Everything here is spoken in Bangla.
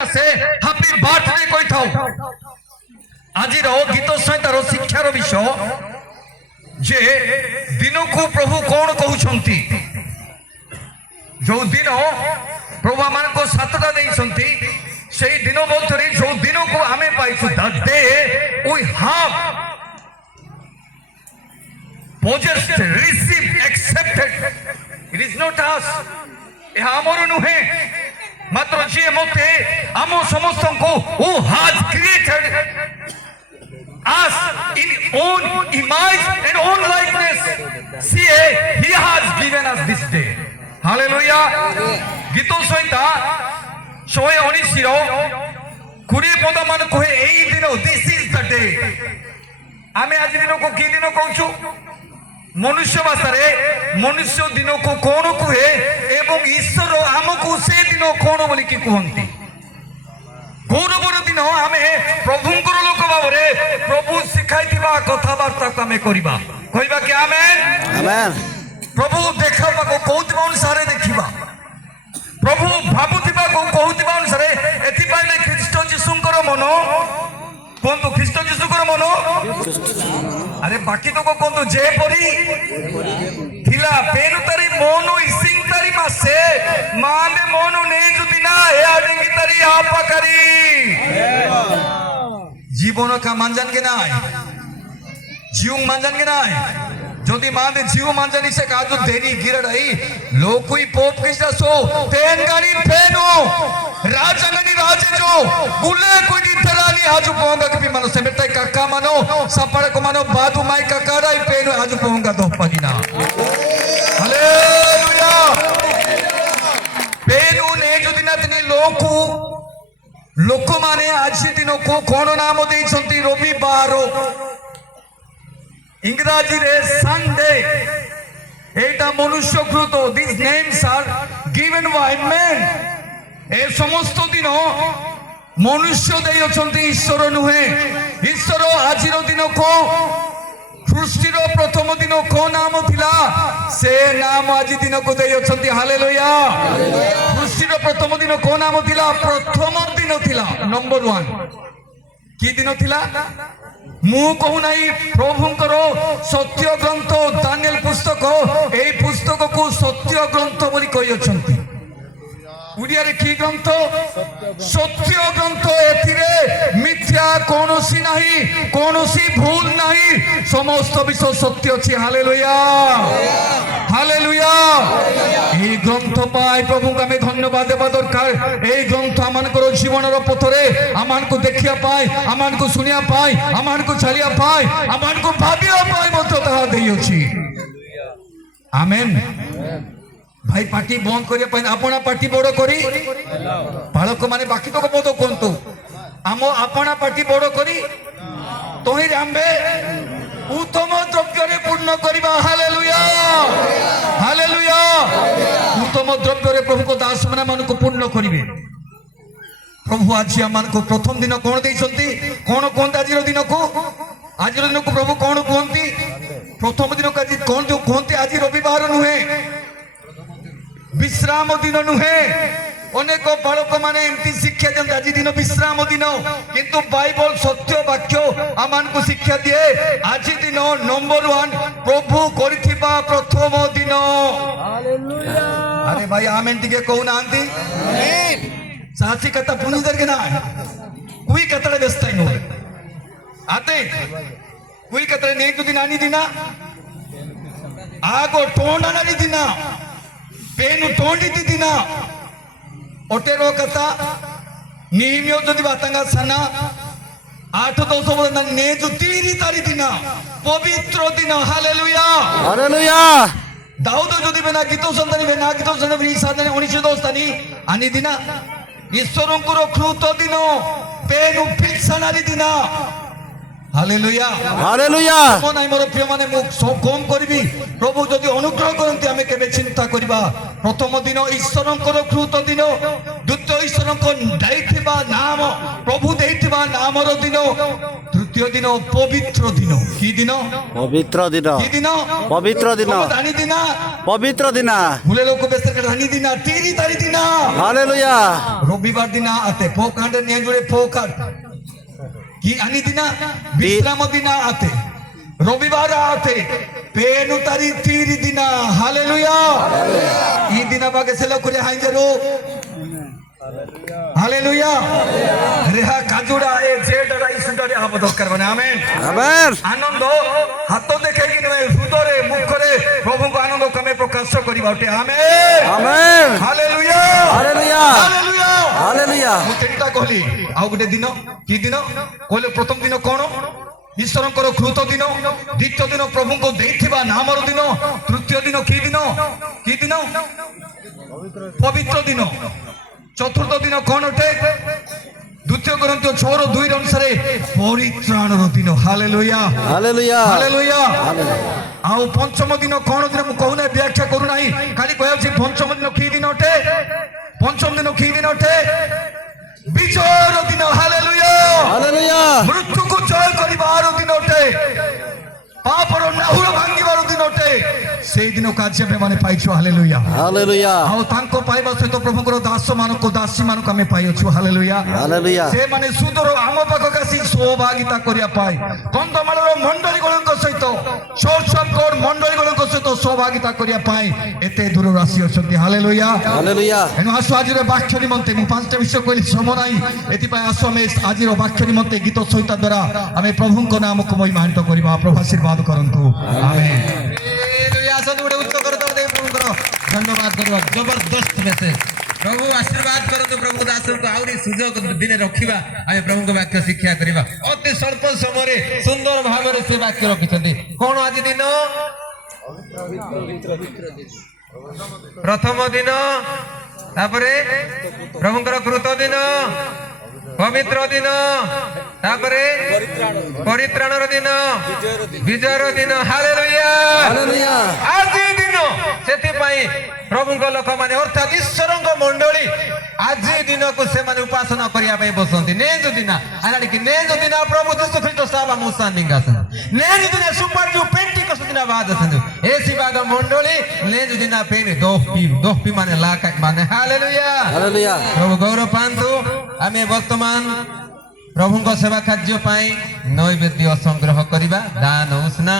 ହାପି ବାର୍ଥଡେ କହିଥାଉ। ଆଜିର ଗୀତ ସହିତ ଶିକ୍ଷାର ବିଷୟ ଯେ ଦିନକୁ ପ୍ରଭୁ କଣ କହୁଛନ୍ତି। ଯୋଉ ଦିନ ପ୍ରଭୁ ଆମମାନଙ୍କୁ ସାତଟା ଦେଇଛନ୍ତି ସେଇ ଦିନ ମଧ୍ୟରେ ଯୋଉ ଦିନକୁ ଆମେ ପାଇଛୁ that day we have possessed, received, accepted. It is not us. ଏହା ଆମର ନୁହେଁ, ମାତ୍ର ଯିଏ ମୋତେ ଆମ ସମସ୍ତଙ୍କୁ who has created us in own image and own likeness, ସିଏ he has given us this day. Hallelujah. ଗୀତ ସହିତ 119 ପଦ ମାନ କୁହେ ଏଇ ଦିନ this is the day. ଆମେ ଆଜି ଦିନକୁ କି ଦିନ କହୁଛୁ? ମନୁଷ୍ୟ ଭାଷାରେ ମନୁଷ୍ୟ ଦିନକୁ କଣ କୁହେ ଏବଂ ଈଶ୍ୱର ଆମକୁ ସେ ଦିନ କଣ ବୋଲିକି କୁହନ୍ତି। ଗୌରବର ଦିନ ଆମେ ପ୍ରଭୁଙ୍କର ଲୋକ ଭାବରେ ପ୍ରଭୁ ଶିଖାଇଥିବା କଥାବାର୍ତ୍ତାକୁ ଆମେ କରିବା, କହିବା କି ଆମେନ୍। ପ୍ରଭୁ ଦେଖାଇବାକୁ କହୁଥିବା ଅନୁସାରେ ଦେଖିବା, ପ୍ରଭୁ ଭାବୁଥିବାକୁ କହୁଥିବା ଅନୁସାରେ। ଏଥିପାଇଁ ଖ୍ରୀଷ୍ଟ ଯୀଶୁଙ୍କର ମନ କୁହନ୍ତୁ, ଖ୍ରୀଷ୍ଟ ଯୀଶୁଙ୍କର ମନ ଆରେ ବାକି ତକ କୁହନ୍ତୁ ଯେପରି ଥିଲା ପେନୁ ତାରି ମନ ଇସିଂ ତାରି ମାସେ ମାମେ ମନ ନେଇ যদি না এ আডেঙ্গি তারি আপাকারি জীবন কা মানজান কে নাই জিউ মানজান কে নাই যদি মাদে জিউ মানজানি সে কাজু দেরি গিরড়াই লোকুই পোপ কিসা সো তেন গানি ফেনো রাজঙ্গনি রাজে जो गुले कोई तरानी आजू पोंगा के मानो सेमेटाई काका मानो सपड़ा को मानो बादू माई काकारा ही पेनो आजू पोंगा दो पगिना। हालेलुया। पेनो ने जो दिन तनी लोको माने आज दिन को कौन नाम दे चंती रविवार इंग्राजी रे संडे एटा मनुष्यकृत this names are given by men ए समस्त दिन मनुष्य देई अछंती ईश्वर नुहे। ईश्वर आजिर दिन को सृष्टिर प्रथम दिन को नाम थिला से नाम आज दिन को देई अछंती। हालेलुया। सृष्टिर प्रथम दिन को नाम थिला प्रथम दिन थिला नंबर 1 की दिन थिला मु कहू नाही प्रभुंकर सत्य ग्रंथ दानिएल पुस्तक एई पुस्तक को सत्य ग्रंथ बोली कहि अछंती। उड़िया रे की ग्रंथ सत्य ग्रंथ एथिरे मिथ्या कोनोसी नाही कोनोसी भूल नाही समस्त विषय सत्य अछि। Hallelujah hallelujah. এই গ্রন্থ পাই প্রভুকে আমি ধন্যবাদ দেবা দরকার। এই গ্রন্থ আমানকৰ জীবনৰ পথৰে আমানকো দেখিয়া পাই আমানকো শুনিয়া পাই আমানকো চালিয়া পাই আমানকো ভাবিয়া পাই মত তাহা দেইছি। আমেন। भाई पार्टी बंद करिया अपना पार्टी बड़ करी बालक माने बाकी तो मत कहतु आम अपना पार्टी बड़ करी तोहिर आंबे उत्तम द्रव्य पूर्ण करवा। Hallelujah hallelujah. उत्तम द्रव्य प्रभु को दास मान को पूर्ण करेंगे। प्रभु आज आम को प्रथम दिन कौन देते कौन कहते आज दिन को प्रभु कौन कहते प्रथम दिन को आज कौन जो कहते आज रविवार नुहे विश्राम दिन नुहे। अनेक बालक माने एमती शिक्षा दियंती आज दिन विश्राम दिन किंतु बाइबल सत्य वाक्य आमान को शिक्षा दिए आज दिन नंबर 1 प्रभु करिथिबा प्रथम दिन। हालेलुया। अरे भाई आमेन टिके कहू नांती आमेन। साची कथा पुनी दरगे ना कुई कतळे व्यस्ताय नो आते कुई कतळे ने तु दिन आनी दिना आगो टोंडानारी दिना पेनु तोंडी दिना ओटेरो कथा नियमियो जदि बातंगा सना 8-10 वर्ष ने जो 3 तारीख दिना पवित्र दिन। Hallelujah hallelujah. दाऊद जदि बेना गीतो संदनी बेना गीतो संदनी साधने 1910 तानी आनी दिना ईश्वरंकर कृत दिन पेनु फिक्सनारी दिना। Hallelujah hallelujah. मन मोर प्रिय माने मु कम करबी प्रभु जदि अनुग्रह करंती आमे केबे चिंता करबा। प्रथम दिन ईश्वरंकर कृत दिन द्वितीय ईश्वरंकर दैथिबा नाम प्रभु दैथिबा नामर दिन तृतीय তৃতীয় দিন পবিত্র দিন। কি দিন? পবিত্র দিন। কি দিন? পবিত্র দিন। ধানি দিন। পবিত্র দিন। ভুলে লোক বেসে ধানি দিন। তিরি তারি দিন। হালেলুয়া। রবিবার দিন আতে পোকাণ্ড নিয়ে জুড়ে পোকার কি আনি দিন বিশ্রাম দিন আতে রবিবার আতে পেনু তারি তিরি দিন। হালেলুয়া। ಈ ದಿನ ಬಗ್ಗೆ ಸೆಲವು ಕುರಿ ಹಾಂಜರು হালেলুয়া। রেহা কাজুড়া এ জেড রাইস ডরে আবদ করবানে। Amen amen. আনন্দ হাত দেখে কি নয় হৃদয়ে মুখরে প্রভুকে আনন্দ কমে প্রকাশ করিবা ওটে। Amen amen. Hallelujah hallelujah. Hallelujah hallelujah. ମୁଁ ତିନିଟା କହିଲି ଆଉ ଗୋଟେ ଦିନ କି ଦିନ କହିଲେ ପ୍ରଥମ ଦିନ କଣ? ଈଶ୍ୱରଙ୍କର କୃତ ଦିନ। ଦ୍ୱିତୀୟ ଦିନ ପ୍ରଭୁଙ୍କୁ ଦେଇଥିବା ନାମର ଦିନ। ତୃତୀୟ ଦିନ କି ଦିନ? କି ଦିନ? ପବିତ୍ର ଦିନ। ଚତୁର୍ଥ ଦିନ କଣ ଅଟେ? ଦ୍ୱିତୀୟ Corinthians 6:2 ଅନୁସାରେ ପରିତ୍ରାଣର ଦିନ। Hallelujah hallelujah. ହାଲେଲୁୟା। ଆଉ ପଞ୍ଚମ ଦିନ କଣ ଦିନ ମୁଁ କହୁନାହିଁ, ବ୍ୟାଖ୍ୟା କରୁନାହିଁ, ଖାଲି କହିଛି ପଞ୍ଚମ ଦିନ କି ଦିନ ଅଟେ? ପଞ୍ଚମ ଦିନ କି ଦିନ ଅଟେ? ବିଜୟର ଦିନ। Hallelujah hallelujah. ମୃତ୍ୟୁକୁ ଜୟ କରିବାର ଦିନ ଅଟେ। ପାପର ନାହୁର ଭାଙ୍ଗିବାର ଦିନ ଅଟେ। ସେଇ ଦିନକୁ ଆଜି ଆମେ ମାନେ ପାଇଛୁ। Hallelujah hallelujah. ଆଉ ତାଙ୍କ ପାଇବା ସହିତ ପ୍ରଭୁଙ୍କର ଦାସମାନଙ୍କୁ ଦାସୀମାନଙ୍କୁ ଆମେ ପାଇଅଛୁ। Hallelujah hallelujah. ସେମାନେ ସୁଦୂର ଆମ ପାଖକୁ ଆସି ସହଭାଗିତା କରିବା ପାଇଁ କନ୍ଧମାଳର ମଣ୍ଡଳୀମାନଙ୍କ ସହିତ ସୋରସମଗଡ଼ ମଣ୍ଡଳୀମାନଙ୍କ ସହିତ ସହଭାଗିତା କରିବା ପାଇଁ ଏତେ ଦୂରରୁ ଆସିଅଛନ୍ତି। Hallelujah hallelujah. ଏଣୁ ଆସୁ ଆଜିର ବାକ୍ୟ ନିମନ୍ତେ ମୁଁ 5ଟା ବିଷୟ କହିଲି, ସମୟ ନାହିଁ, ଏଥିପାଇଁ ଆସୁ ଆମେ ଆଜିର ବାକ୍ୟ ନିମନ୍ତେ ଗୀତ ସହିତ ଦ୍ୱାରା ଆମେ ପ୍ରଭୁଙ୍କ ନାମକୁ ମହିମାନ୍ୱିତ କରିବା। ପ୍ରଭୁ ଆଶୀର୍ବାଦ କରନ୍ତୁ। ଆମେନ୍। धन्यवाद करवा जबरदस्त मेसेज। प्रभु आशीर्वाद करतु। प्रभु दास को आउरी सुजोग दिन रखिबा आमे प्रभु को वाक्य शिक्षा करिबा। अति स्वल्प समय रे सुंदर भाबरे से वाक्य रखिछन्ती। कोन आज दिन? प्रथम दिन, तापरे प्रभुଙ୍କର कृत दिन, पवित्र दिन, तापरे परित्राणर दिन, विजयर दिन। Hallelujah hallelujah. ଆଜି ଦିନ ସେଥିପାଇଁ ପ୍ରଭୁଙ୍କ ଲୋକମାନେ ଅର୍ଥାତ୍ ଈଶ୍ୱରଙ୍କ ମଣ୍ଡଳୀ ଆଜି ଦିନକୁ ସେମାନେ ଉପାସନା କରିବା ପାଇଁ ବସନ୍ତି। ନେଞ୍ଜୁ ଦିନ ଆନାଡିକି ନେଞ୍ଜୁ ଦିନ ପ୍ରଭୁ ଯୀଶୁ ଖ୍ରୀଷ୍ଟ ସାବା ମୁସା ନିଙ୍ଗାସନ ନେଞ୍ଜୁ ଦିନ ସୁପାର ଯୁ ପେଣ୍ଟିକୋସ୍ତ ଦିନ ବାଦ ଆସନ୍ତି। ଏ ସିବାଗ ମଣ୍ଡଳୀ ନେଞ୍ଜୁ ଦିନ ପେନି ଦୋପି ମାନେ ଲାକା ମାନେ। Hallelujah hallelujah. ପ୍ରଭୁ ଗୌରବ ପାଆନ୍ତୁ। ଆମେ ବର୍ତ୍ତମାନ ପ୍ରଭୁଙ୍କ ସେବା କାର୍ଯ୍ୟ ପାଇଁ ନୈବେଦ୍ୟ ସଂଗ୍ରହ କରିବା। ଦାନ ଉଷ୍ଣା